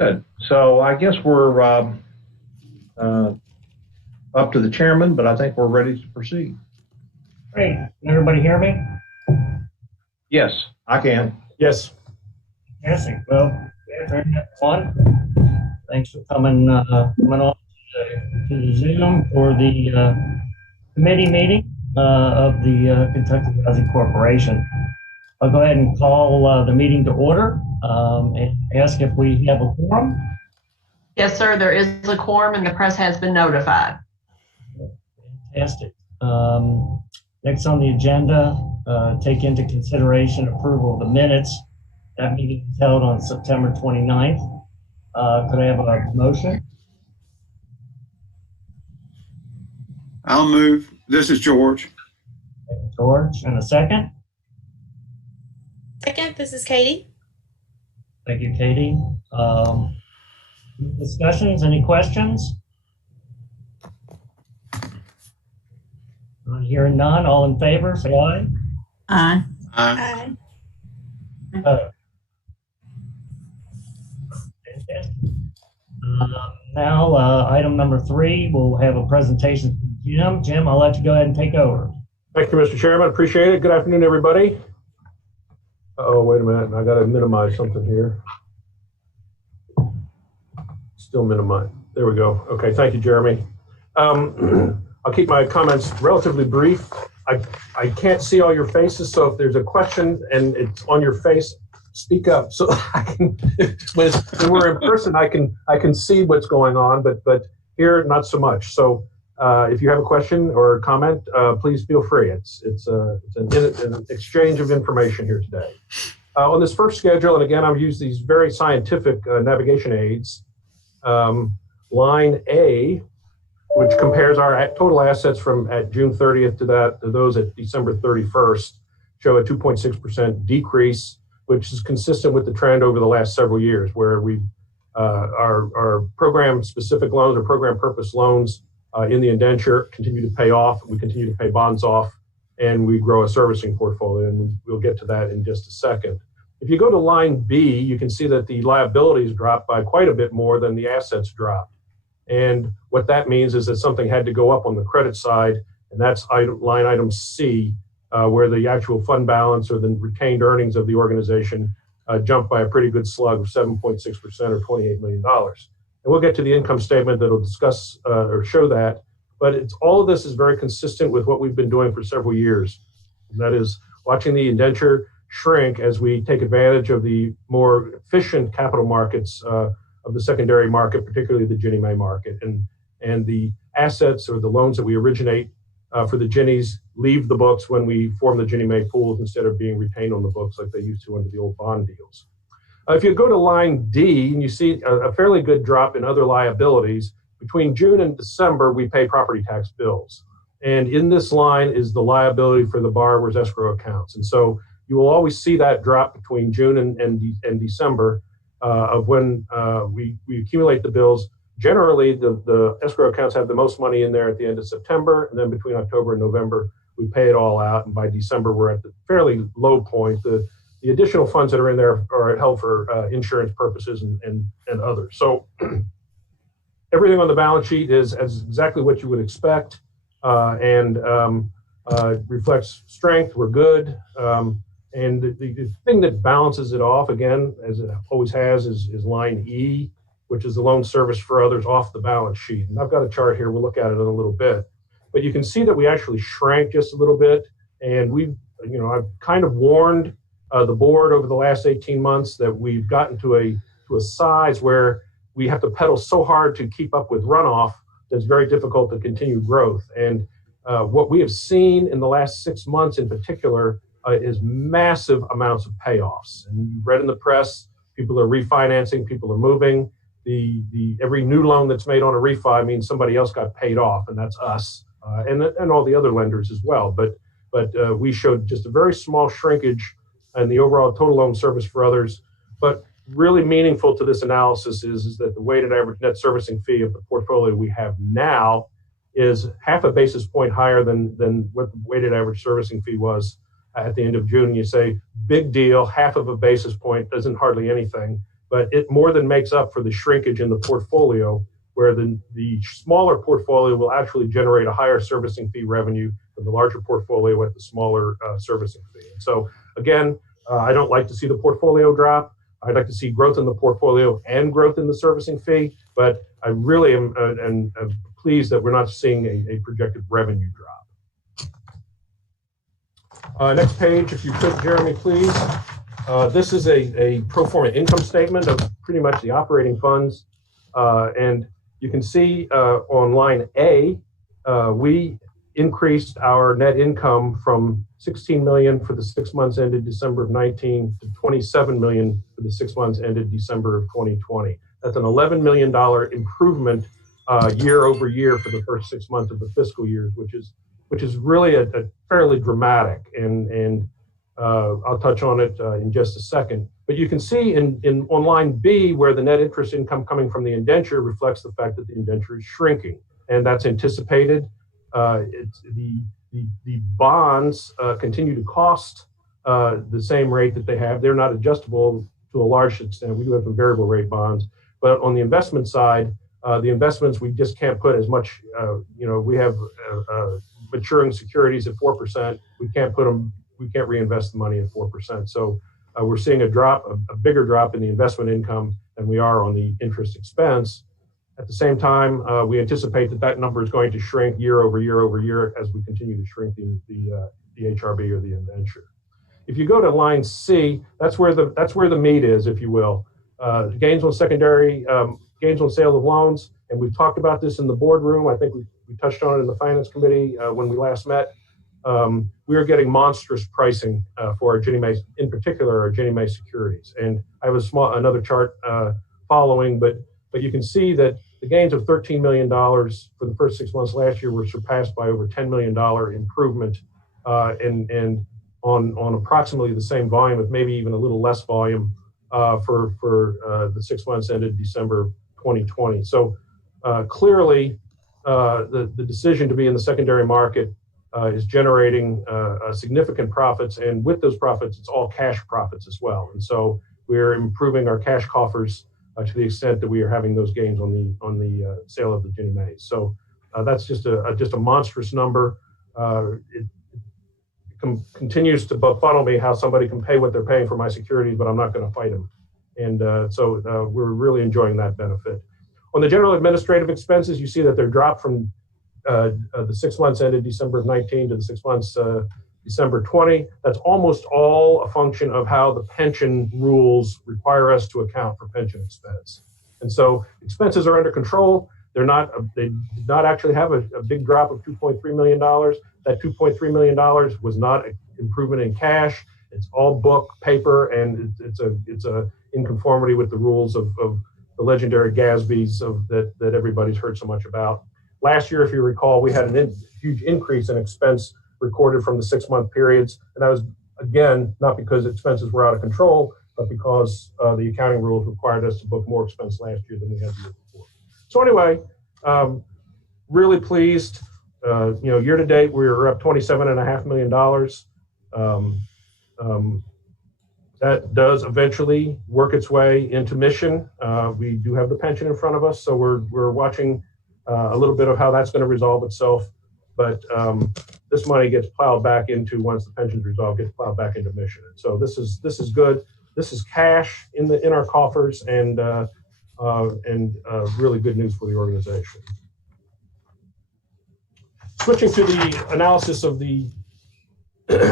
Good. So I guess we're up to the chairman, but I think we're ready to proceed. Great. Can everybody hear me? Yes, I can. Yes. Fantastic. Well, good afternoon, everyone. Thanks for coming on to the Zoom for the committee meeting of the Kentucky Housing Corporation. I'll go ahead and call the meeting to order and ask if we have a quorum. Yes, sir. There is a quorum and the press has been notified. Fantastic. Next on the agenda, take into consideration approval of the minutes. That meeting was held on September 29th. Could I have a motion? I'll move. This is George. George, and a second? Second, this is Katie. Thank you, Katie. Discussions, any questions? I'm hearing none. All in favor, say aye. Aye. Aye. Aye. Fantastic. Now, item number 3, we'll have a presentation from Jim. Jim, I'll let you go ahead and take over. Thank you, Mr. Chairman. Appreciate it. Good afternoon, everybody. Oh, wait a minute. I got to minimize something here. Still minimize. There we go. Okay. Thank you, Jeremy. I'll keep my comments relatively brief. I can't see all your faces, so if there's a question and it's on your face, speak up so I can. When we're in person, I can see what's going on, but here not so much. So if you have a question or a comment, please feel free. It's an exchange of information here today. On this first schedule, and again, I've used these very scientific navigation aids. Line A, which compares our total assets from at June 30th to those at December 31st, show a 2.6% decrease, which is consistent with the trend over the last several years, where our program-specific loans or program purpose loans in the indenture continue to pay off. We continue to pay bonds off, and we grow a servicing portfolio, and we'll get to that in just a second. If you go to line B, you can see that the liabilities dropped by quite a bit more than the assets dropped. And what that means is that something had to go up on the credit side, and that's line item C, where the actual fund balance or the retained earnings of the organization jumped by a pretty good slug of 7.6% or $28 million. And we'll get to the income statement that'll discuss or show that, but all of this is very consistent with what we've been doing for several years. And that is watching the indenture shrink as we take advantage of the more efficient capital markets of the secondary market, particularly the Ginnie Mae market, and the assets or the loans that we originate for the Ginnies leave the books when we form the Ginnie Mae pools instead of being retained on the books like they used to under the old bond deals. If you go to line D, and you see a fairly good drop in other liabilities, between June and December, we pay property tax bills. And in this line is the liability for the borrower's escrow accounts. And so you will always see that drop between June and December of when we accumulate the bills. Generally, the escrow accounts have the most money in there at the end of September, and then between October and November, we pay it all out. And by December, we're at the fairly low point. The additional funds that are in there are held for insurance purposes and others. So everything on the balance sheet is exactly what you would expect and reflects strength. We're good. And the thing that balances it off, again, as it always has, is line E, which is the loan service for others off the balance sheet. And I've got a chart here. We'll look at it in a little bit. But you can see that we actually shrank just a little bit. And I've kind of warned the board over the last 18 months that we've gotten to a size where we have to pedal so hard to keep up with runoff that it's very difficult to continue growth. And what we have seen in the last 6 months in particular is massive amounts of payoffs. And you've read in the press, people are refinancing, people are moving. Every new loan that's made on a refi means somebody else got paid off, and that's us and all the other lenders as well. But we showed just a very small shrinkage in the overall total loan service for others. But really meaningful to this analysis is that the weighted average net servicing fee of the portfolio we have now is half a basis point higher than what the weighted average servicing fee was at the end of June. You say, big deal, half of a basis point isn't hardly anything. but it more than makes up for the shrinkage in the portfolio, where the smaller portfolio will actually generate a higher servicing fee revenue than the larger portfolio at the smaller servicing fee. And so again, I don't like to see the portfolio drop. I'd like to see growth in the portfolio and growth in the servicing fee, but I really am pleased that we're not seeing a projected revenue drop. Next page, if you could, Jeremy, please. This is a pro forma income statement of pretty much the operating funds. And you can see on line A, we increased our net income from 16 million for the 6 months ended December of 19 to 27 million for the 6 months ended December of 2020. That's an $11 million improvement year over year for the first 6 months of the fiscal years, which is really a fairly dramatic, and I'll touch on it in just a second. But you can see on line B where the net interest income coming from the indenture reflects the fact that the indenture is shrinking, and that's anticipated. The bonds continue to cost the same rate that they have. They're not adjustable to a large extent. We do have some variable rate bonds, but on the investment side, the investments, we just can't put as much, we have maturing securities at 4%. We can't reinvest the money at 4%. So we're seeing a bigger drop in the investment income than we are on the interest expense. At the same time, we anticipate that number is going to shrink year over year over year as we continue to shrink the HRB or the indenture. If you go to line C, that's where the meat is, if you will. Gains on secondary, gains on sale of loans, and we've talked about this in the boardroom. I think we touched on it in the finance committee when we last met. We are getting monstrous pricing for our Ginnie Mae, in particular our Ginnie Mae securities. And I have another chart following, but you can see that the gains of $13 million for the first 6 months last year were surpassed by over $10 million improvement, and on approximately the same volume, with maybe even a little less volume for the 6 months ended December 2020. So clearly, the decision to be in the secondary market is generating significant profits, and with those profits, it's all cash profits as well. And so we're improving our cash coffers to the extent that we are having those gains on the sale of the Ginnie Mae. So that's just a monstrous number. It continues to befuddle me how somebody can pay what they're paying for my securities, but I'm not going to fight them. And so we're really enjoying that benefit. On the general administrative expenses, you see that they're dropped from the 6 months ended December of 19 to the 6 months December 20. That's almost all a function of how the pension rules require us to account for pension expense. And so expenses are under control. They did not actually have a big drop of $2.3 million. That $2.3 million was not an improvement in cash. It's all book paper, and it's in conformity with the rules of the legendary GASBs that everybody's heard so much about. Last year, if you recall, we had a huge increase in expense recorded from the 6 month periods. And that was, again, not because expenses were out of control, but because the accounting rules required us to book more expense last year than we had the year before. So anyway, really pleased. Year to date, we're up $27.5 million. That does eventually work its way into mission. We do have the pension in front of us, so we're watching a little bit of how that's going to resolve itself. But this money gets plowed back into, once the pension's resolved, gets plowed back into mission. So this is good. This is cash in our coffers, and really good news for the organization. Switching to the analysis of the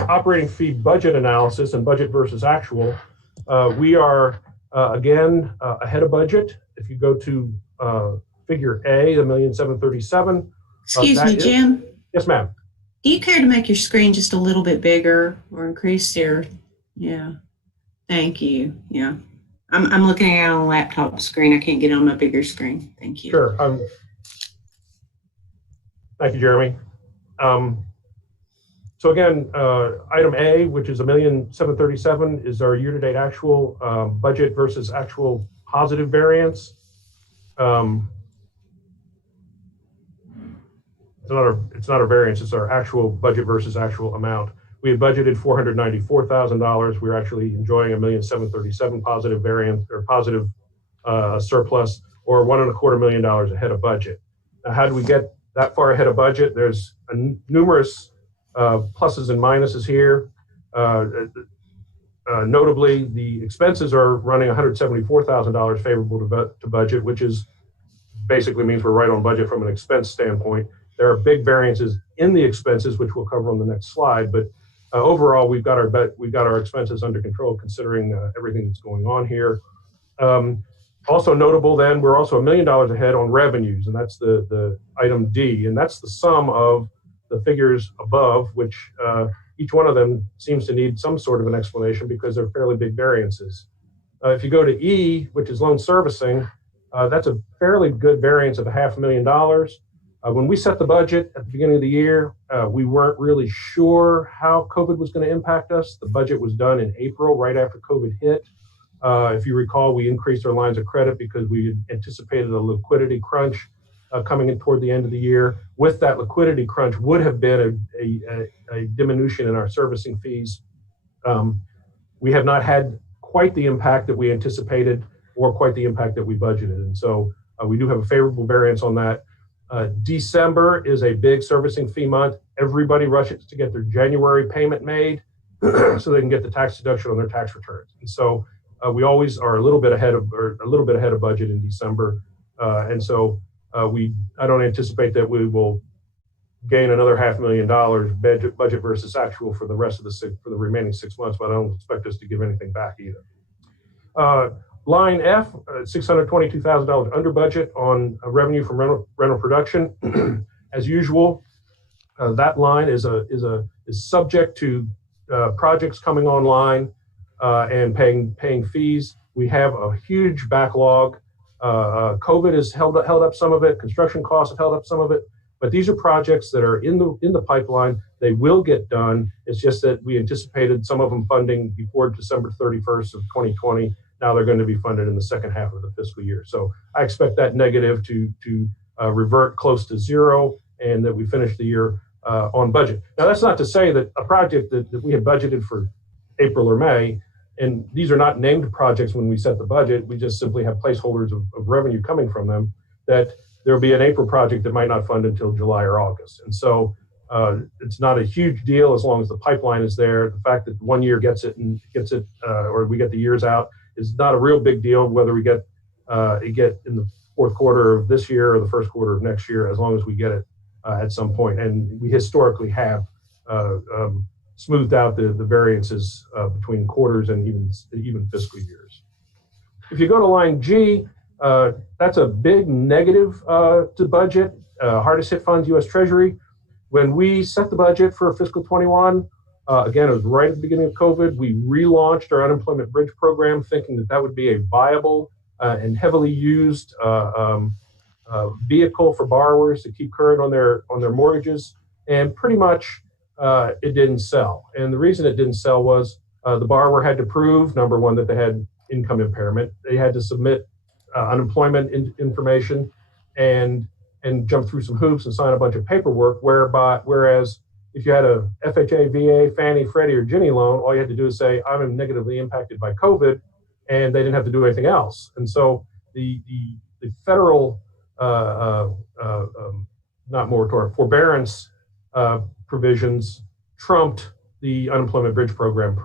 operating fee budget analysis and budget versus actual, we are again ahead of budget. If you go to figure A, the $1,737,000. Excuse me, Jim. Yes, ma'am. Do you care to make your screen just a little bit bigger or increase your? Yeah. Thank you. Yeah. I'm looking at it on a laptop screen. I can't get it on my bigger screen. Thank you. Sure. Thank you, Jeremy. So again, item A, which is $1,737,000, is our year-to-date actual budget versus actual positive variance. It's not a variance, it's our actual budget versus actual amount. We had budgeted $494,000. We were actually enjoying $1,737,000 positive variance or positive surplus, or $1.25 million ahead of budget. Now, how do we get that far ahead of budget? There's numerous pluses and minuses here. Notably, the expenses are running $174,000 favorable to budget, which is basically means we're right on budget from an expense standpoint. There are big variances in the expenses, which we'll cover on the next slide. But overall, we've got our expenses under control, considering everything that's going on here. Also notable, then, we're also $1 million ahead on revenues, and that's the item D, and that's the sum of the figures above, which each one of them seems to need some sort of an explanation because they're fairly big variances. If you go to E, which is loan servicing, that's a fairly good variance of $500,000. When we set the budget at the beginning of the year, we weren't really sure how COVID was going to impact us. The budget was done in April, right after COVID hit. If you recall, we increased our lines of credit because we anticipated a liquidity crunch coming in toward the end of the year. With that liquidity crunch would have been a diminution in our servicing fees. We have not had quite the impact that we anticipated or quite the impact that we budgeted. And so we do have a favorable variance on that. December is a big servicing fee month. Everybody rushes to get their January payment made so they can get the tax deduction on their tax returns. And so we always are a little bit ahead of budget in December. And so I don't anticipate that we will gain another $500,000 budget versus actual for the rest of the remaining 6 months, but I don't expect us to give anything back either. Line F, $622,000 under budget on revenue from rental production. As usual, that line is subject to projects coming online and paying fees. We have a huge backlog. COVID has held up some of it. Construction costs have held up some of it. But these are projects that are in the pipeline. They will get done. It's just that we anticipated some of them funding before December 31st of 2020. Now they're going to be funded in the second half of the fiscal year. So I expect that negative to revert close to zero and that we finish the year on budget. Now, that's not to say that a project that we had budgeted for April or May, and these are not named projects when we set the budget, we just simply have placeholders of revenue coming from them, that there'll be an April project that might not fund until July or August. And so it's not a huge deal as long as the pipeline is there. The fact that 1 year gets it, or we get the years out, is not a real big deal whether we get it in the fourth quarter of this year or the first quarter of next year, as long as we get it at some point. And we historically have smoothed out the variances between quarters and even fiscal years. If you go to line G, that's a big negative to budget. Hardest hit funds, U.S. Treasury. When we set the budget for fiscal 21, again, it was right at the beginning of COVID. We relaunched our unemployment bridge program, thinking that would be a viable and heavily used vehicle for borrowers to keep current on their mortgages. And pretty much it didn't sell. And the reason it didn't sell was the borrower had to prove, number one, that they had income impairment. They had to submit unemployment information and jump through some hoops and sign a bunch of paperwork. Whereas if you had a FHA, VA, Fannie, Freddie, or Ginnie loan, all you had to do is say, I'm negatively impacted by COVID, and they didn't have to do anything else. And so the federal, not moratorium, forbearance provisions trumped the unemployment bridge program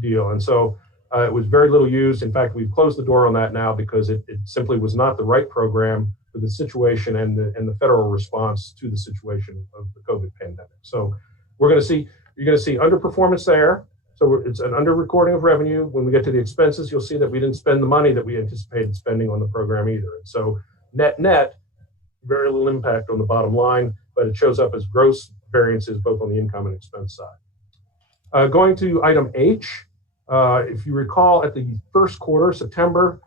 deal. And so it was very little used. In fact, we've closed the door on that now because it simply was not the right program for the situation and the federal response to the situation of the COVID pandemic. So you're going to see underperformance there. So it's an under recording of revenue. When we get to the expenses, you'll see that we didn't spend the money that we anticipated spending on the program either. And so net, very little impact on the bottom line, but it shows up as gross variances both on the income and expense side. Going to item H, if you recall at the first quarter, September,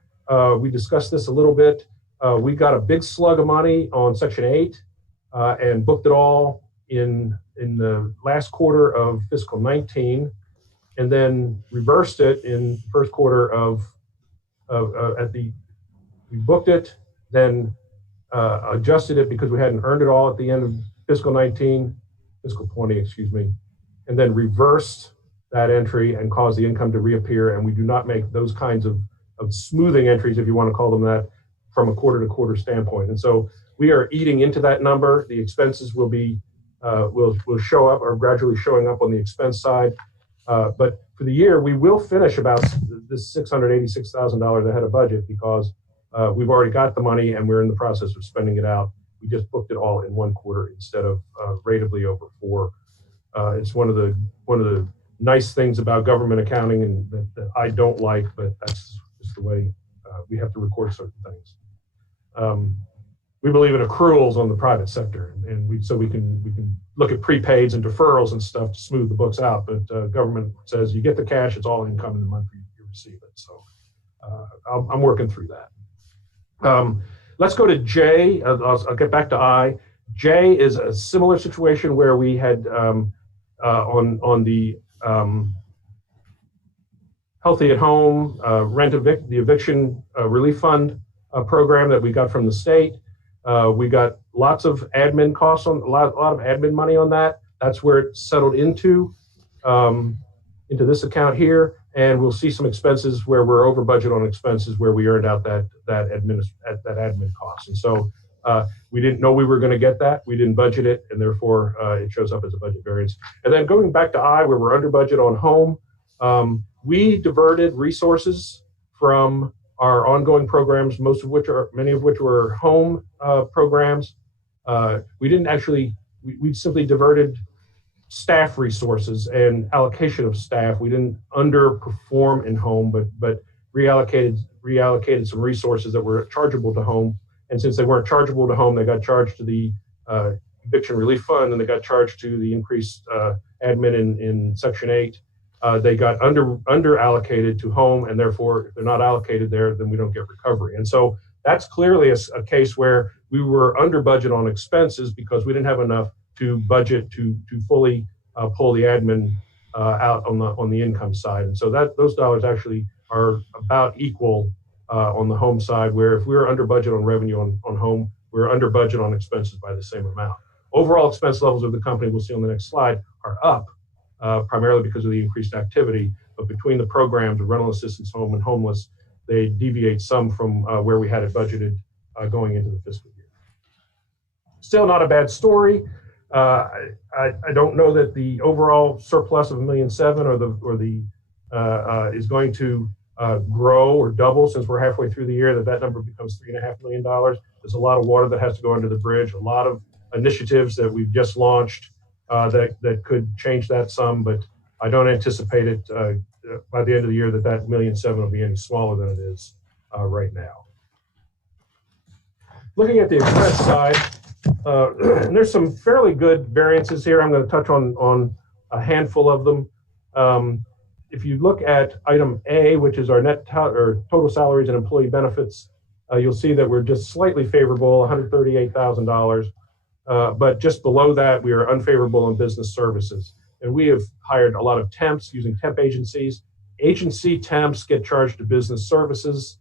we discussed this a little bit. We got a big slug of money on Section 8 and booked it all in the last quarter of fiscal 19, and then reversed it in the first quarter we booked it, then adjusted it because we hadn't earned it all at the end of fiscal 20, excuse me. and then reversed that entry and caused the income to reappear. And we do not make those kinds of smoothing entries, if you want to call them that, from a quarter to quarter standpoint. And so we are eating into that number. The expenses will be will show up, or gradually showing up on the expense side. But for the year, we will finish about this $686,000 ahead of budget because we've already got the money and we're in the process of spending it out. We just booked it all in one quarter instead of ratably over four. It's one of the nice things about government accounting, and that I don't like, but that's just the way we have to record certain things. We believe in accruals on the private sector, and we can look at prepaids and deferrals and stuff to smooth the books out. But government says you get the cash; it's all income in the month you receive it. So I'm working through that. Let's go to J. I'll get back to I. J is a similar situation where we had on the Healthy at Home the eviction relief fund program that we got from the state. We got lots of admin costs on a lot of admin money on that. That's where it settled into this account here, and we'll see some expenses where we're over budget on expenses where we earned out that admin cost. And so we didn't know we were going to get that. We didn't budget it, and therefore it shows up as a budget variance. And then going back to I, where we're under budget on home, we diverted resources from our ongoing programs, many of which were home programs. We simply diverted staff resources and allocation of staff. We didn't underperform in home, but reallocated some resources that were chargeable to home. And since they weren't chargeable to home, they got charged to the eviction relief fund, and they got charged to the increased admin in Section 8. They got under allocated to home, and therefore, if they're not allocated there, then we don't get recovery. And so that's clearly a case where we were under budget on expenses because we didn't have enough to budget to fully pull the admin out on the income side. And so those dollars actually are about equal on the home side, where if we were under budget on revenue on home, we're under budget on expenses by the same amount. Overall expense levels of the company, we'll see on the next slide, are up. Primarily because of the increased activity, but between the programs of rental assistance, home, and homeless, they deviate some from where we had it budgeted going into the fiscal year. Still not a bad story. I don't know that the overall surplus of $1.7 million is going to grow or double since we're halfway through the year. That number becomes $3.5 million. There's a lot of water that has to go under the bridge. A lot of initiatives that we've just launched. That could change that some, but I don't anticipate it by the end of the year that $1.7 million will be any smaller than it is right now. Looking at the expense side, and there's some fairly good variances here. I'm going to touch on a handful of them. If you look at item A, which is our total salaries and employee benefits, you'll see that we're just slightly favorable, $138,000. But just below that, we are unfavorable in business services. And we have hired a lot of temps using temp agencies. Agency temps get charged to business services.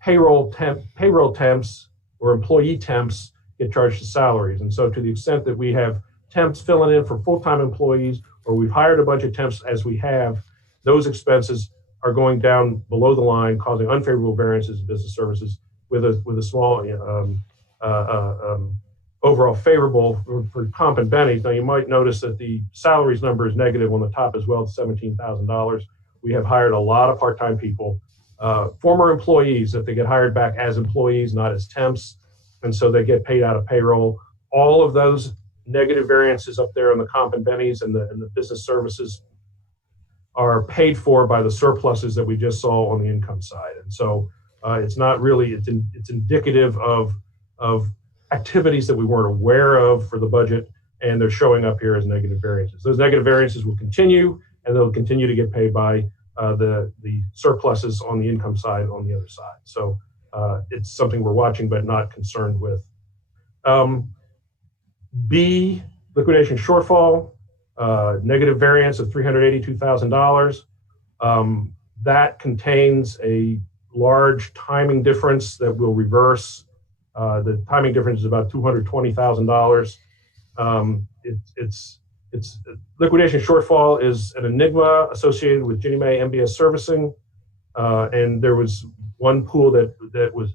Payroll temps or employee temps get charged to salaries. And so to the extent that we have temps filling in for full-time employees, or we've hired a bunch of temps as we have, those expenses are going down below the line, causing unfavorable variances in business services with a small overall favorable for comp and bennies. Now, you might notice that the salaries number is negative on the top as well, $17,000. We have hired a lot of part-time people, former employees that they get hired back as employees, not as temps, and so they get paid out of payroll. All of those negative variances up there on the comp and bennies and the business services are paid for by the surpluses that we just saw on the income side. And so it's not really, it's indicative of activities that we weren't aware of for the budget, and they're showing up here as negative variances. Those negative variances will continue, and they'll continue to get paid by the surpluses on the income side on the other side. So it's something we're watching but not concerned with. B, liquidation shortfall, negative variance of $382,000. That contains a large timing difference that will reverse. The timing difference is about $220,000. It's liquidation shortfall is an enigma associated with Ginnie Mae MBS servicing, and there was one pool that was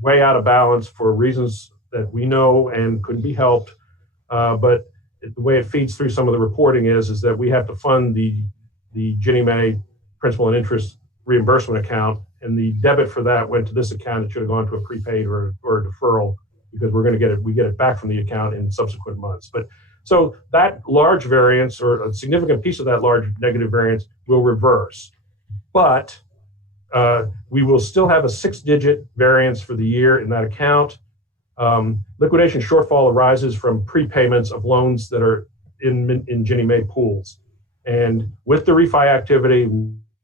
way out of balance for reasons that we know and couldn't be helped. But the way it feeds through some of the reporting is that we have to fund the Ginnie Mae principal and interest reimbursement account, and the debit for that went to this account. It should have gone to a prepaid or a deferral, because we get it back from the account in subsequent months. But so that large variance, or a significant piece of that large negative variance, will reverse. But we will still have a 6-digit variance for the year in that account. Liquidation shortfall arises from prepayments of loans that are in Ginnie Mae pools. And with the refi activity,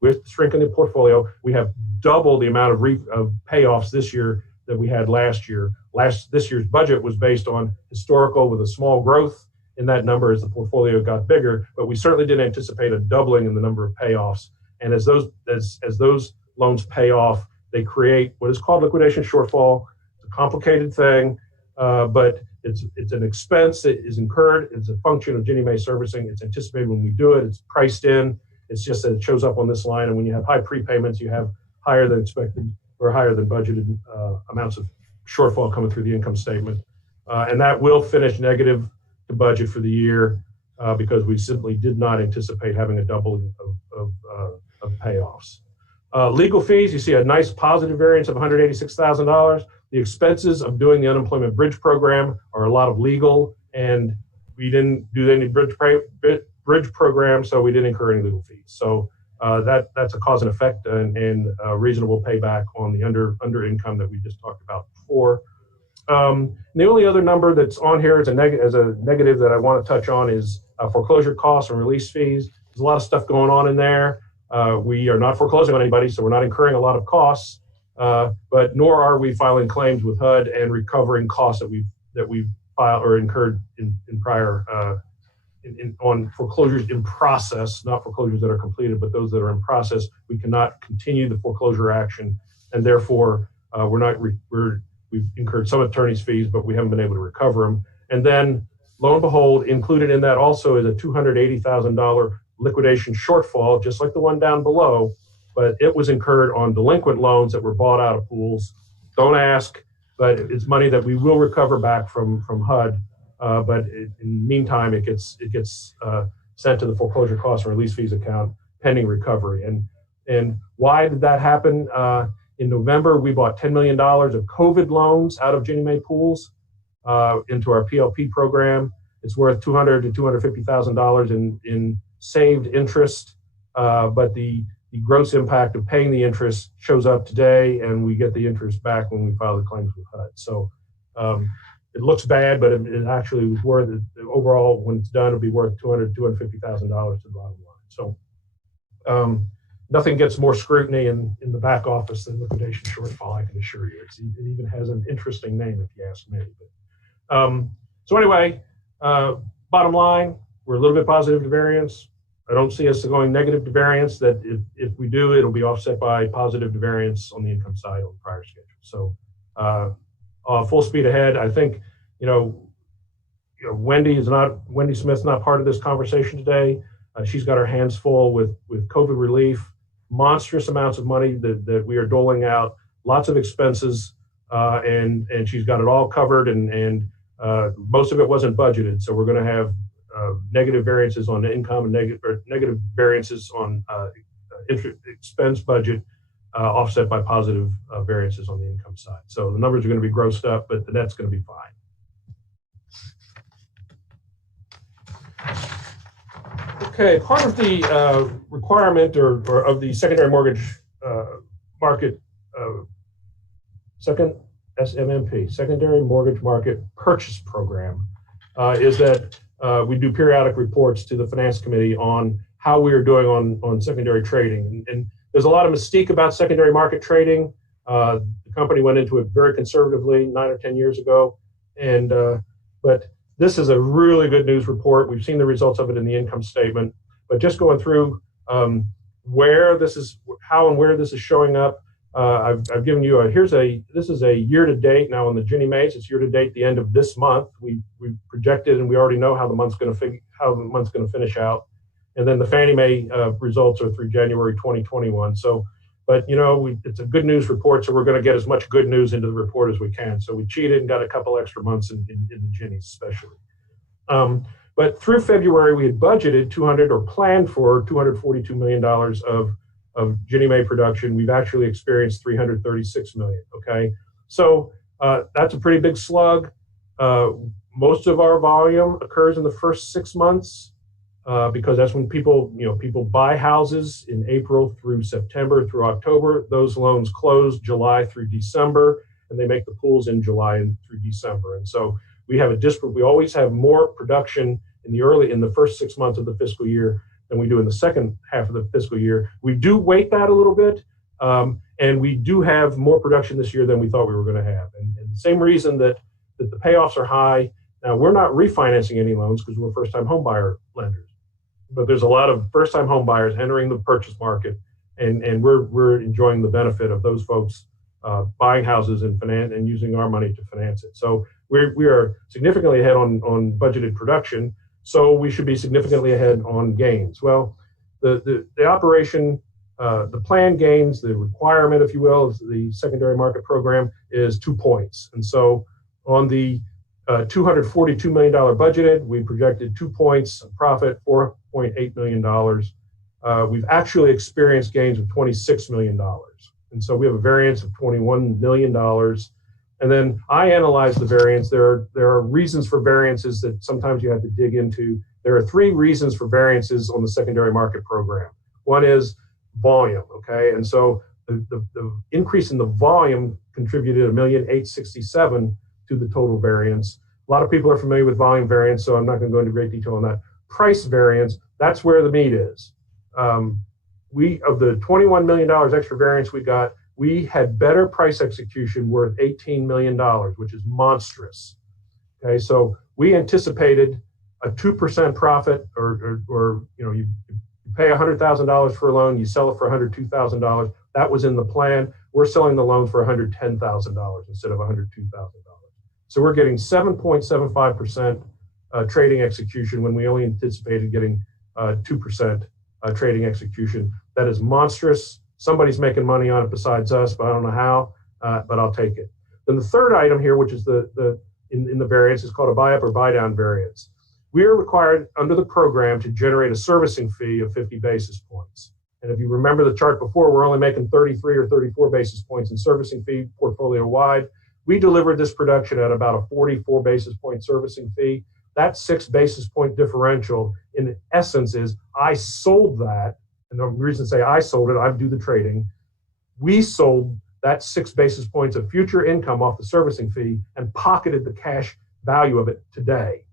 with shrinking the portfolio, we have double the amount of payoffs this year that we had last year. This year's budget was based on historical with a small growth in that number as the portfolio got bigger, but we certainly didn't anticipate a doubling in the number of payoffs. And as those loans pay off, they create what is called liquidation shortfall. It's a complicated thing, but it's an expense that is incurred. It's a function of Ginnie Mae servicing. It's anticipated when we do it. It's priced in. It's just that it shows up on this line. And when you have high prepayments, you have higher than expected or higher than budgeted amounts of shortfall coming through the income statement. And that will finish negative to budget for the year because we simply did not anticipate having a doubling of payoffs. Legal fees, you see a nice positive variance of $186,000. The expenses of doing the unemployment bridge program are a lot of legal, and we didn't do any bridge program, so we didn't incur any legal fees. So that's a cause and effect and reasonable payback on the under income that we just talked about before. The only other number that's on here as a negative that I want to touch on is foreclosure costs and release fees. There's a lot of stuff going on in there. We are not foreclosing on anybody, so we're not incurring a lot of costs, but nor are we filing claims with HUD and recovering costs that we've filed or incurred in prior on foreclosures in process, not foreclosures that are completed, but those that are in process. We cannot continue the foreclosure action, and therefore we've incurred some attorney's fees, but we haven't been able to recover them. And then, lo and behold, included in that also is a $280,000 liquidation shortfall, just like the one down below, but it was incurred on delinquent loans that were bought out of pools. Don't ask, but it's money that we will recover back from HUD. But in the meantime, it gets sent to the foreclosure costs and release fees account pending recovery. And why did that happen? In November, we bought $10 million of COVID loans out of Ginnie Mae pools into our PLP program. It's worth $200,000 to $250,000 in saved interest, but the gross impact of paying the interest shows up today, and we get the interest back when we file the claims with HUD. So it looks bad, but it actually was worth it. Overall, when it's done, it'll be worth $200,000 to $250,000 to the bottom line. So nothing gets more scrutiny in the back office than liquidation shortfall, I can assure you. It even has an interesting name, if you ask me. But, so anyway, bottom line, we're a little bit positive to variance. I don't see us going negative to variance. That if we do, it'll be offset by positive to variance on the income side on the prior schedule. So full speed ahead. I think, Wendy Smith's not part of this conversation today. She's got her hands full with COVID relief, monstrous amounts of money that we are doling out, lots of expenses, and she's got it all covered, and most of it wasn't budgeted. So we're going to have negative variances on the income and negative variances on expense budget, offset by positive variances on the income side. So the numbers are going to be grossed up, but the net's going to be fine. Okay, part of the requirement or of the secondary mortgage market, second SMMP, secondary mortgage market purchase program, is that we do periodic reports to the finance committee on how we are doing on secondary trading. And there's a lot of mystique about secondary market trading. The company went into it very conservatively 9 or 10 years ago. And but this is a really good news report. We've seen the results of it in the income statement. But just going through how and where this is showing up, I've given you this is a year-to-date now on the Ginnie Mae's. It's year-to-date the end of this month. We projected and we already know how the month's going to finish out. And then the Fannie Mae results are through January 2021. So, but it's a good news report, so we're going to get as much good news into the report as we can. So we cheated and got a couple extra months in the Ginnies especially. But through February, we had budgeted planned for $242 million of Ginnie Mae production. We've actually experienced $336 million, okay? So that's a pretty big slug. Most of our volume occurs in the first 6 months because that's when people buy houses in April through September through October. Those loans close July through December, and they make the pools in July and through December. And so we always have more production in the first 6 months of the fiscal year than we do in the second half of the fiscal year. We do weight that a little bit, and we do have more production this year than we thought we were going to have. And the same reason that the payoffs are high. Now, we're not refinancing any loans because we're first-time home buyer lenders, but there's a lot of first-time home buyers entering the purchase market, and we're enjoying the benefit of those folks buying houses and using our money to finance it. So we are significantly ahead on budgeted production. So we should be significantly ahead on gains. Well, the operation, the planned gains, the requirement, if you will, of the secondary market program is 2 points. And so on the $242 million budgeted, we projected 2 points of profit, $4.8 million. We've actually experienced gains of $26 million. And so we have a variance of $21 million. And then I analyze the variance. There are reasons for variances that sometimes you have to dig into. There are 3 reasons for variances on the secondary market program. One is volume, okay? And so the increase in the volume contributed $1,867,000 to the total variance. A lot of people are familiar with volume variance, so I'm not going to go into great detail on that. Price variance, that's where the meat is. Of the $21 million extra variance we had better price execution worth $18 million, which is monstrous. Okay, so we anticipated a 2% profit, or you pay $100,000 for a loan, you sell it for $102,000. That was in the plan. We're selling the loan for $110,000 instead of $102,000. So we're getting 7.75% trading execution when we only anticipated getting 2% trading execution. That is monstrous. Somebody's making money on it besides us, but I don't know how, but I'll take it. Then the third item here, which is in the variance, is called a buy up or buy down variance. We are required under the program to generate a servicing fee of 50 basis points. And if you remember the chart before, we're only making 33 or 34 basis points in servicing fee portfolio wide. We delivered this production at about a 44 basis point servicing fee. That 6 basis point differential in essence is I sold that. And the reason I say I sold it, I do the trading. We sold that 6 basis points of future income off the servicing fee and pocketed the cash value of it today.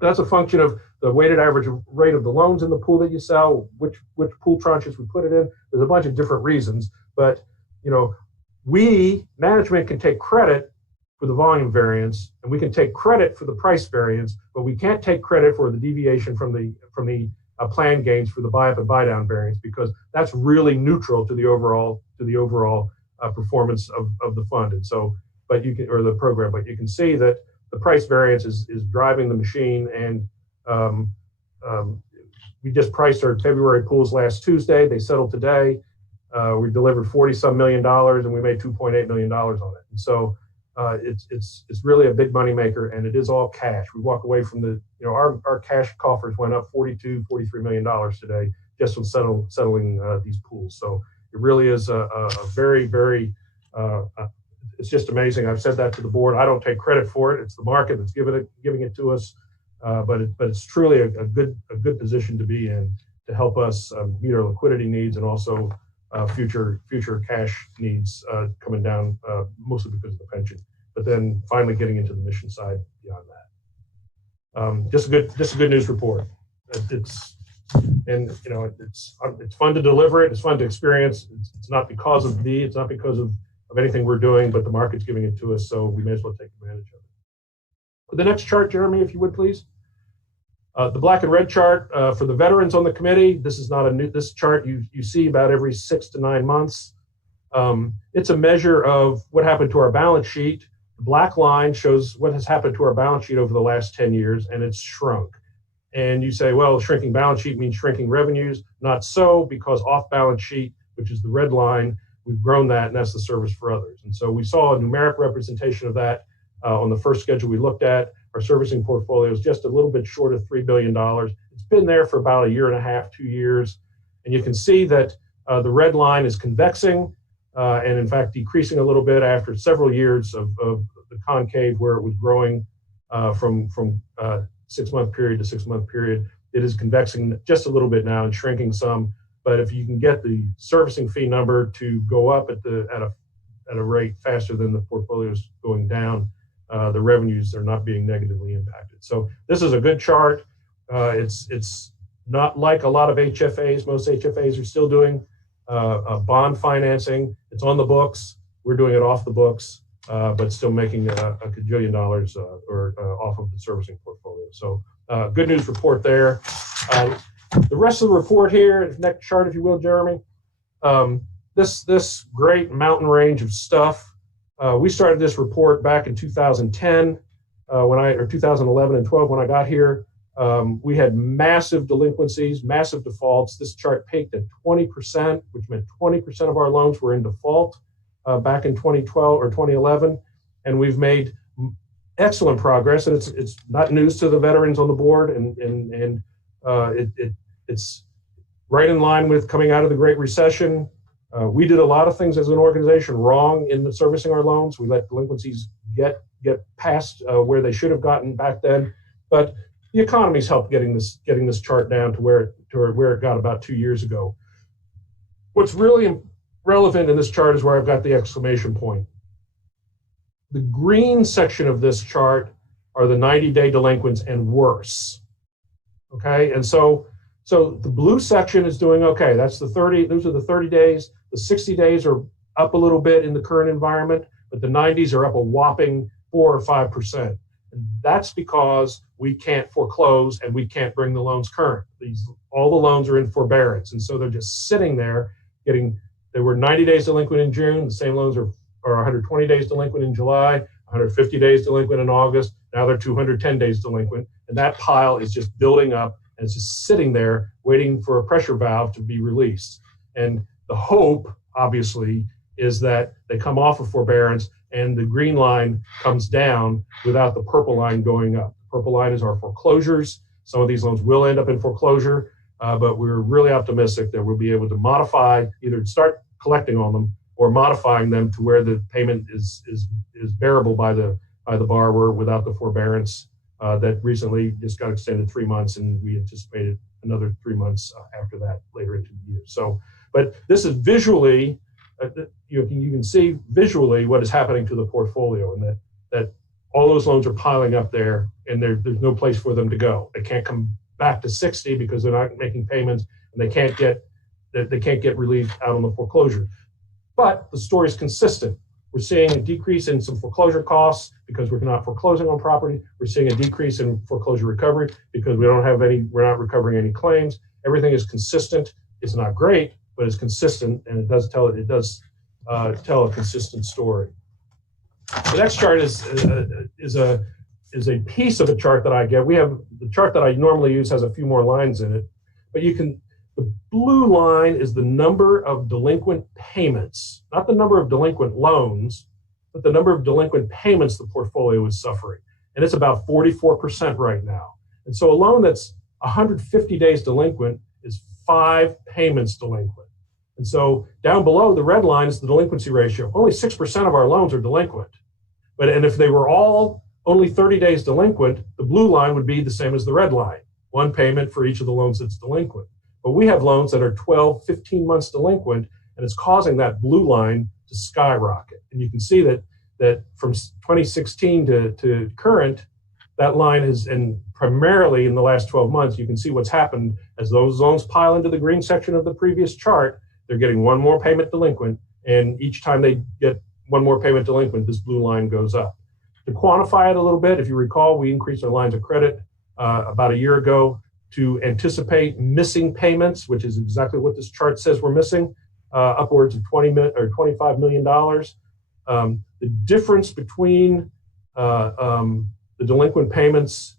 That's a function of the weighted average rate of the loans in the pool that you sell, which pool tranches we put it in. There's a bunch of different reasons, but we, management, can take credit for the volume variance, and we can take credit for the price variance, but we can't take credit for the deviation from the planned gains for the buy up and buy down variance, because that's really neutral to the overall performance of the fund. And so, or the program. But you can see that the price variance is driving the machine. And we just priced our February pools last Tuesday. They settled today. We delivered $40-some million, and we made $2.8 million on it. And so it's really a big money maker, and it is all cash. We walk away from our cash coffers went up $43 million today just from settling these pools. So it really is a very, very, it's just amazing. I've said that to the board. I don't take credit for it. It's the market that's giving it to us. But it's truly a good position to be in to help us meet our liquidity needs and also future cash needs coming down, mostly because of the pension. But then finally getting into the mission side beyond that. Just a good news report. It's fun to deliver it. It's fun to experience. It's not because of me. It's not because of anything we're doing, but the market's giving it to us, so we may as well take advantage of it. The next chart, Jeremy, if you would, please. The black and red chart for the veterans on the committee. This is not a new. This chart you see about every 6 to 9 months. It's a measure of what happened to our balance sheet. The black line shows what has happened to our balance sheet over the last 10 years, and it's shrunk. And you say, well, shrinking balance sheet means shrinking revenues. Not so, because off balance sheet, which is the red line, we've grown that, and that's the service for others. And so we saw a numeric representation of that on the first schedule we looked at. Our servicing portfolio is just a little bit short of $3 billion. It's been there for about a year and a half, 2 years. And you can see that the red line is convexing and in fact decreasing a little bit after several years of the concave where it was growing from 6 month period to 6 month period. It is convexing just a little bit now and shrinking some. But if you can get the servicing fee number to go up at a rate faster than the portfolio is going down, the revenues are not being negatively impacted. So this is a good chart. It's not like a lot of HFAs. Most HFAs are still doing bond financing. It's on the books. We're doing it off the books, but still making a cajillion dollars off of the servicing portfolio. So good news report there. The rest of the report here, next chart, if you will, Jeremy. This great mountain range of stuff. We started this report back in 2010, or 2011 and 12 when I got here. We had massive delinquencies, massive defaults. This chart peaked at 20%, which meant 20% of our loans were in default back in 2012 or 2011. And we've made excellent progress. And it's not news to the veterans on the board. And it's right in line with coming out of the Great Recession. We did a lot of things as an organization wrong in the servicing our loans. We let delinquencies get past where they should have gotten back then. But the economy's helped getting this chart down to where it got about 2 years ago. What's really relevant in this chart is where I've got the exclamation point. The green section of this chart are the 90-day delinquents and worse. Okay, and so the blue section is doing okay. That's the 30. Those are the 30 days. The 60 days are up a little bit in the current environment, but the 90s are up a whopping 4 or 5%. And that's because we can't foreclose and we can't bring the loans current. All the loans are in forbearance, and so they're just sitting there they were 90 days delinquent in June. The same loans are 120 days delinquent in July, 150 days delinquent in August. Now they're 210 days delinquent, and that pile is just building up. And it's just sitting there waiting for a pressure valve to be released. And the hope, obviously, is that they come off of forbearance and the green line comes down without the purple line going up. The purple line is our foreclosures. Some of these loans will end up in foreclosure, but we're really optimistic that we'll be able to modify, either start collecting on them or modifying them to where the payment is bearable by the borrower without the forbearance. That recently just got extended 3 months, and we anticipated another 3 months after that later into the year. So, but this is visually, you can see visually what is happening to the portfolio, and that all those loans are piling up there, and there's no place for them to go. They can't come back to 60 because they're not making payments, and they can't get relief out on the foreclosure. But the story is consistent. We're seeing a decrease in some foreclosure costs because we're not foreclosing on property. We're seeing a decrease in foreclosure recovery because we're not recovering any claims. Everything is consistent. It's not great, but it's consistent, and it does tell a consistent story. The next chart is a piece of a chart that I get. We have the chart that I normally use has a few more lines in it, but the blue line is the number of delinquent payments, not the number of delinquent loans, but the number of delinquent payments the portfolio is suffering. And it's about 44% right now. And so a loan that's 150 days delinquent is 5 payments delinquent. And so down below, the red line is the delinquency ratio. Only 6% of our loans are delinquent. And if they were all only 30 days delinquent, the blue line would be the same as the red line, 1 payment for each of the loans that's delinquent. But we have loans that are 12, 15 months delinquent, and it's causing that blue line to skyrocket. And you can see that from 2016 to current, that line has, and primarily in the last 12 months, you can see what's happened as those loans pile into the green section of the previous chart. They're getting 1 more payment delinquent, and each time they get 1 more payment delinquent, this blue line goes up. To quantify it a little bit, if you recall, we increased our lines of credit about a year ago to anticipate missing payments, which is exactly what this chart says we're missing. upwards of $25 million. The difference between the delinquent payments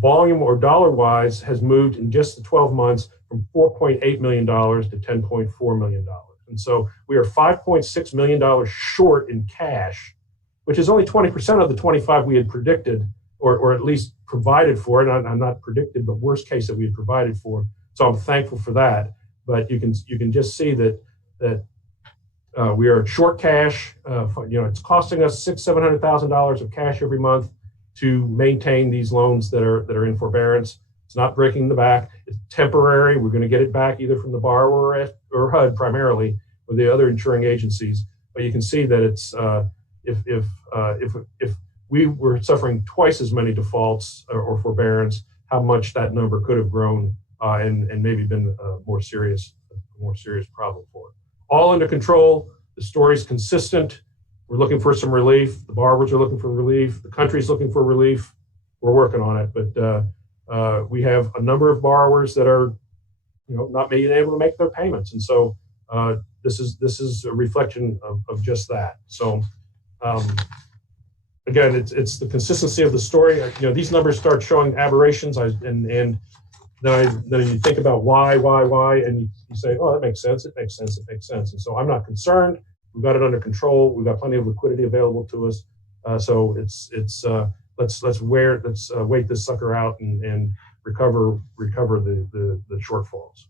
volume or dollar-wise has moved in just the 12 months from $4.8 million to $10.4 million. And so we are $5.6 million short in cash, which is only 20% of the 25 we had predicted, or at least provided for. And I'm not predicted, but worst case that we had provided for. So I'm thankful for that. But you can just see that we are short cash. It's costing us $700,000 of cash every month to maintain these loans that are in forbearance. It's not breaking the back. It's temporary. We're going to get it back either from the borrower or HUD primarily, or the other insuring agencies. But you can see that it's if we were suffering twice as many defaults or forbearance, how much that number could have grown and maybe been a more serious problem for it. All under control. The story's consistent. We're looking for some relief. The borrowers are looking for relief. The country's looking for relief. We're working on it, but we have a number of borrowers that are, not being able to make their payments, and so this is a reflection of just that. So again, it's the consistency of the story. These numbers start showing aberrations, and then you think about why, and you say, oh, that makes sense. It makes sense. And so I'm not concerned. We've got it under control. We've got plenty of liquidity available to us. So let's wait this sucker out and recover the shortfalls.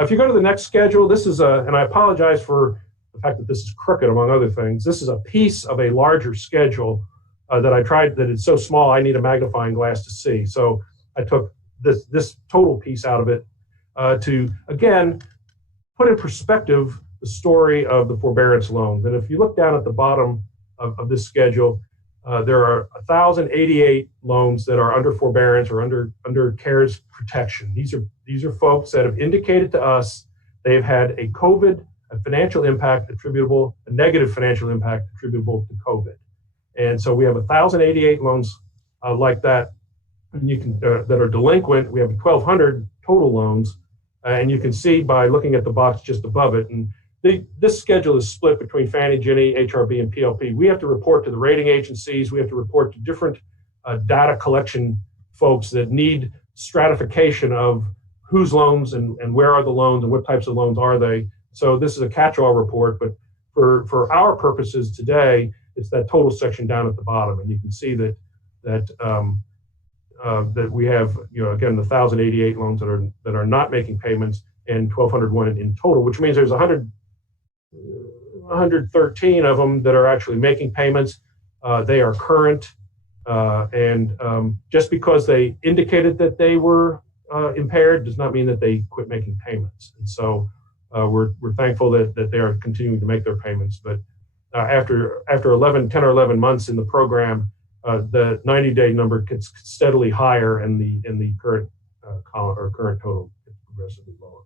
If you go to the next schedule, this is and I apologize for the fact that this is crooked among other things. This is a piece of a larger schedule that it's so small I need a magnifying glass to see. So I took this total piece out of it to again put in perspective the story of the forbearance loans. And if you look down at the bottom of this schedule, there are 1,088 loans that are under forbearance or under CARES protection. These are folks that have indicated to us they've had a financial impact attributable, a negative financial impact attributable to COVID. And so we have 1,088 loans like that, and you can that are delinquent. We have 1,200 total loans, and you can see by looking at the box just above it. And this schedule is split between Fannie, Ginnie, HRB, and PLP. We have to report to the rating agencies. We have to report to different data collection folks that need stratification of whose loans and where are the loans and what types of loans are they. So this is a catch-all report, but for our purposes today, it's that total section down at the bottom, and you can see that we have, again, the 1,088 loans that are not making payments and 1,201 in total, which means there's 113 of them that are actually making payments. They are current, and just because they indicated that they were impaired does not mean that they quit making payments. And so we're thankful that they are continuing to make their payments. But after 10 or 11 months in the program, the 90-day number gets steadily higher, and the current column or current total gets progressively lower.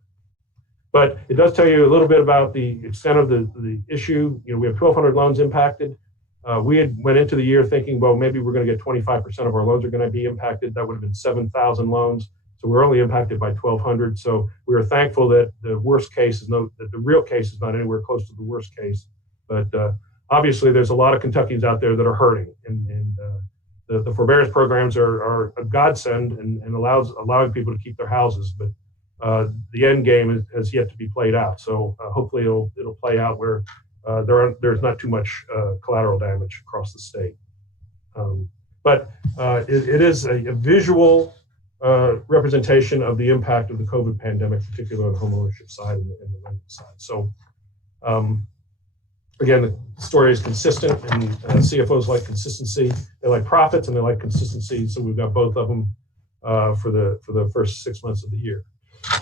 But it does tell you a little bit about the extent of the issue. We have 1,200 loans impacted. We had went into the year thinking, well, maybe we're going to get 25% of our loans are going to be impacted. That would have been 7,000 loans. So we're only impacted by 1,200. So we are thankful that the worst case that the real case is not anywhere close to the worst case. But obviously, there's a lot of Kentuckians out there that are hurting, and the forbearance programs are a godsend and allowing people to keep their houses. But the end game has yet to be played out. So hopefully it'll play out where there's not too much collateral damage across the state. But it is a visual representation of the impact of the COVID pandemic, particularly on the homeownership side and the lending side. So again, the story is consistent, and CFOs like consistency. They like profits and they like consistency. So we've got both of them for the first 6 months of the year.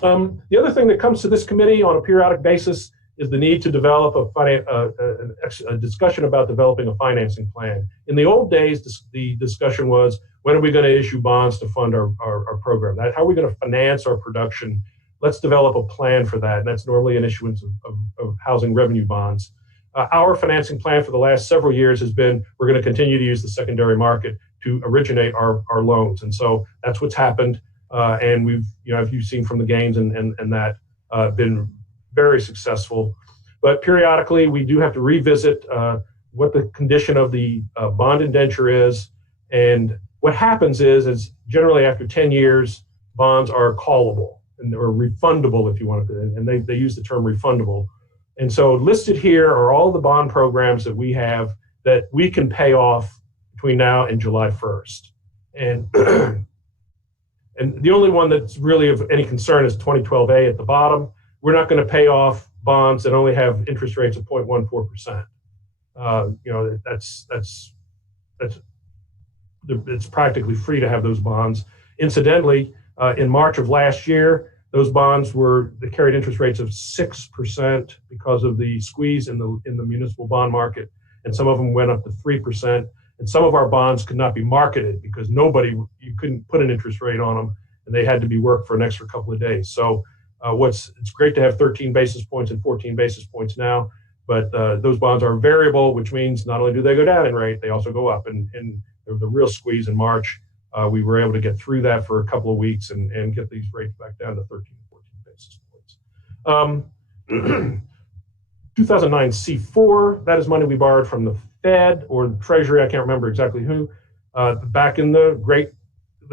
The other thing that comes to this committee on a periodic basis is the need to develop a discussion about developing a financing plan. In the old days, the discussion was, when are we going to issue bonds to fund our program? How are we going to finance our production? Let's develop a plan for that. And that's normally an issuance of housing revenue bonds. Our financing plan for the last several years has been, we're going to continue to use the secondary market to originate our loans. And so that's what's happened. And we've, as you've seen from the gains and that, been very successful. but periodically we do have to revisit what the condition of the bond indenture is. And what happens is generally after 10 years, bonds are callable and or refundable, if you want to, and they use the term refundable. And so listed here are all the bond programs that we have that we can pay off between now and July 1st. And, and the only one that's really of any concern is 2012A at the bottom. We're not going to pay off bonds that only have interest rates of 0.14%. You know, it's practically free to have those bonds. Incidentally, in March of last year, those bonds they carried interest rates of 6% because of the squeeze in the municipal bond market, and some of them went up to 3%. And some of our bonds could not be marketed because you couldn't put an interest rate on them, and they had to be worked for an extra couple of days. So it's great to have 13 basis points and 14 basis points now, but those bonds are variable, which means not only do they go down in rate, they also go up. And there was a real squeeze in March. We were able to get through that for a couple of weeks and get these rates back down to 13, 14 basis points. 2009 C4, that is money we borrowed from the Fed or the Treasury, I can't remember exactly who. Back in the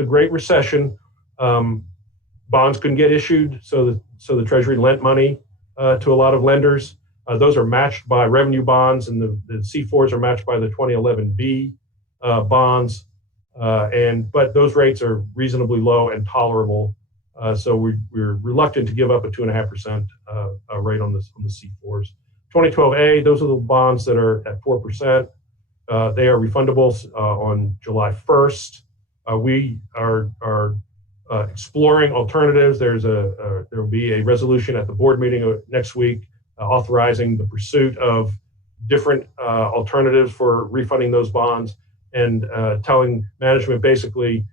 Great Recession, bonds couldn't get issued, so the Treasury lent money to a lot of lenders. Those are matched by revenue bonds, and the C4s are matched by the 2011B bonds. But those rates are reasonably low and tolerable. So we're reluctant to give up a 2.5% rate on the C4s. 2012A, those are the bonds that are at 4%. They are refundable on July 1st. We are exploring alternatives. There will be a resolution at the board meeting next week authorizing the pursuit of different alternatives for refunding those bonds, and telling management basically,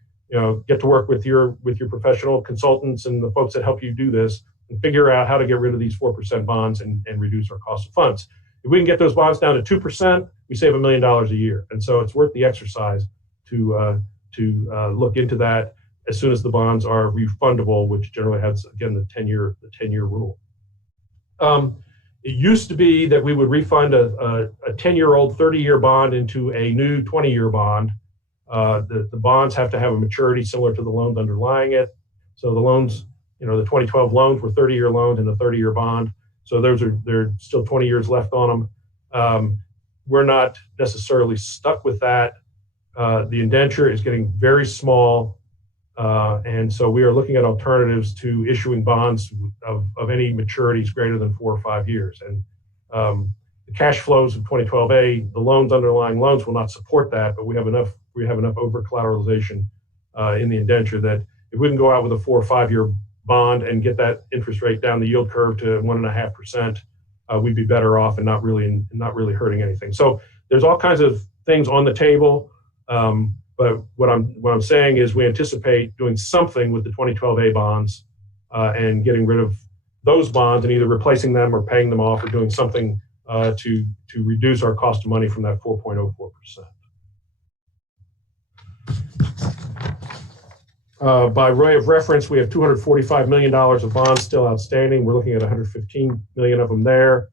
get to work with your professional consultants and the folks that help you do this and figure out how to get rid of these 4% bonds and reduce our cost of funds. If we can get those bonds down to 2%, we save $1 million a year. And so it's worth the exercise to look into that as soon as the bonds are refundable, which generally has, again, the 10-year rule. It used to be that we would refund a 10-year-old 30-year bond into a new 20-year bond. The bonds have to have a maturity similar to the loans underlying it. So the loans, the 2012 loans were 30-year loans in a 30-year bond. So there's still 20 years left on them. We're not necessarily stuck with that. The indenture is getting very small. And so we are looking at alternatives to issuing bonds of any maturities greater than 4 or 5 years. And the cash flows of 2012A, the underlying loans will not support that, but we have enough over collateralization in the indenture that if we can go out with a 4 or 5 year bond and get that interest rate down the yield curve to 1.5%, we'd be better off and not really hurting anything. So there's all kinds of things on the table. But what I'm saying is we anticipate doing something with the 2012A bonds and getting rid of those bonds and either replacing them or paying them off or doing something to reduce our cost of money from that 4.04%. By way of reference, we have $245 million of bonds still outstanding. We're looking at 115 million of them there.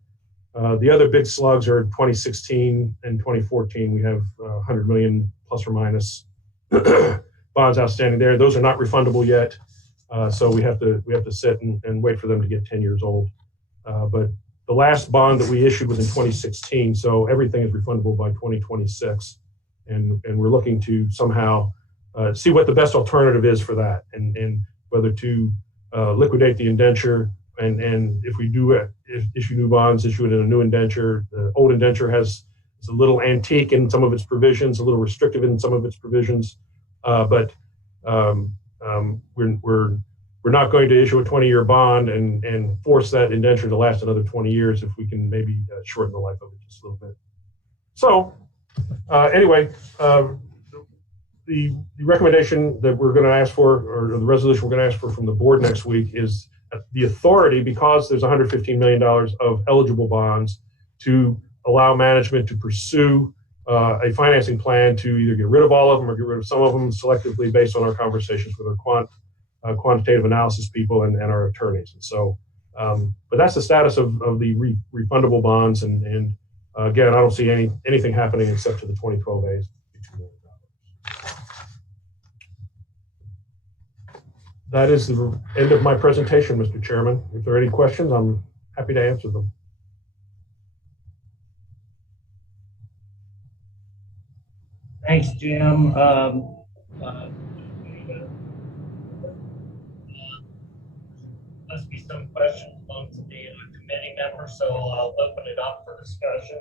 The other big slugs are 2016 and 2014. We have 100 million plus or minus bonds outstanding there. Those are not refundable yet, so we have to sit and wait for them to get 10 years old. But the last bond that we issued was in 2016, so everything is refundable by 2026, and we're looking to somehow see what the best alternative is for that, and whether to liquidate the indenture, and if we do issue new bonds, issue it in a new indenture. The old indenture is a little antique in some of its provisions, a little restrictive in some of its provisions, but we're not going to issue a 20-year bond and force that indenture to last another 20 years if we can maybe shorten the life of it just a little bit. So anyway, the recommendation that we're going to ask for, or the resolution we're going to ask for from the board next week, is the authority, because there's $115 million of eligible bonds, to allow management to pursue a financing plan to either get rid of all of them or get rid of some of them selectively based on our conversations with our quantitative analysis people and our attorneys. And so But that's the status of the refundable bonds. And again, I don't see anything happening except to the 2012 A's. That is the end of my presentation, Mr. Chairman. If there are any questions, I'm happy to answer them. Thanks, Jim. Must be some questions amongst the committee members, so I'll open it up for discussion.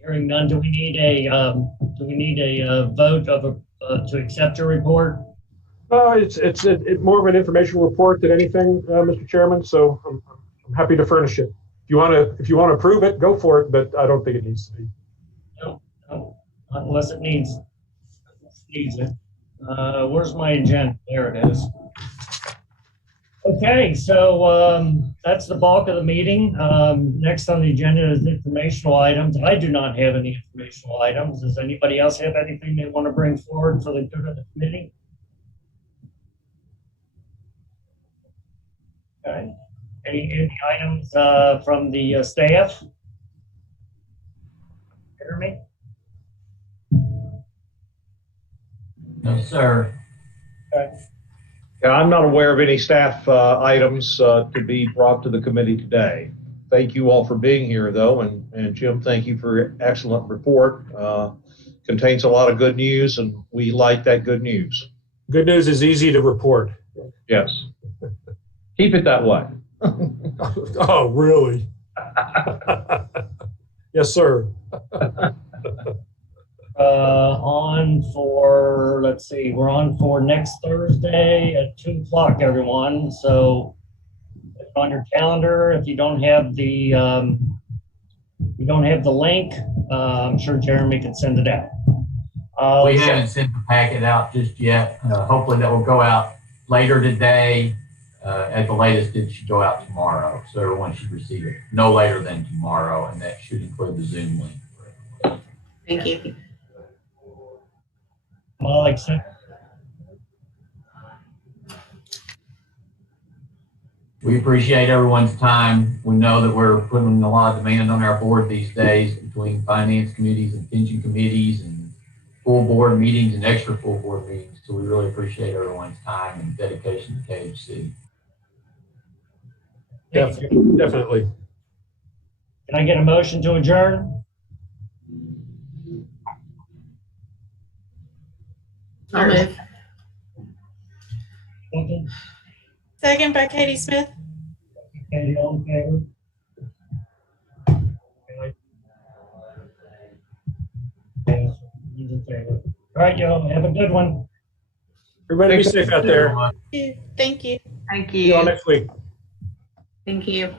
Hearing none, do we need a vote of to accept your report? It's more of an informational report than anything, Mr. Chairman. So I'm happy to furnish it. If you want to approve it, go for it. But I don't think it needs to be. No, unless it needs it. Where's my agenda? There it is. Okay, so that's the bulk of the meeting. Next on the agenda is informational items. I do not have any informational items. Does anybody else have anything they want to bring forward for the good of the committee? Okay. Any items from the staff? Jeremy? No, sir. Okay. Yeah, I'm not aware of any staff items to be brought to the committee today. Thank you all for being here, though, and Jim, thank you for your excellent report. Contains a lot of good news, and we like that good news. Good news is easy to report. Yes. Keep it that way. Oh, really? Yes, sir. On for, let's see, we're on for next Thursday at 2 o'clock, everyone. So on your calendar, if you don't have the link, I'm sure Jeremy can send it out. We haven't sent the packet out just yet. Hopefully that will go out later today. At the latest, it should go out tomorrow. So everyone should receive it no later than tomorrow, and that should include the Zoom link. Thank you. Alex. We appreciate everyone's time. We know that we're putting a lot of demand on our board these days between finance committees and pension committees and full board meetings and extra full board meetings. So we really appreciate everyone's time and dedication to KHC. Definitely. Can I get a motion to adjourn? I'll move. Second. Second by Katie Smith. Katie, all in favor? He's in favor. All right, y'all, have a good one. Everybody be safe out there. Thank you. Thank See you all you. next week. Thank you.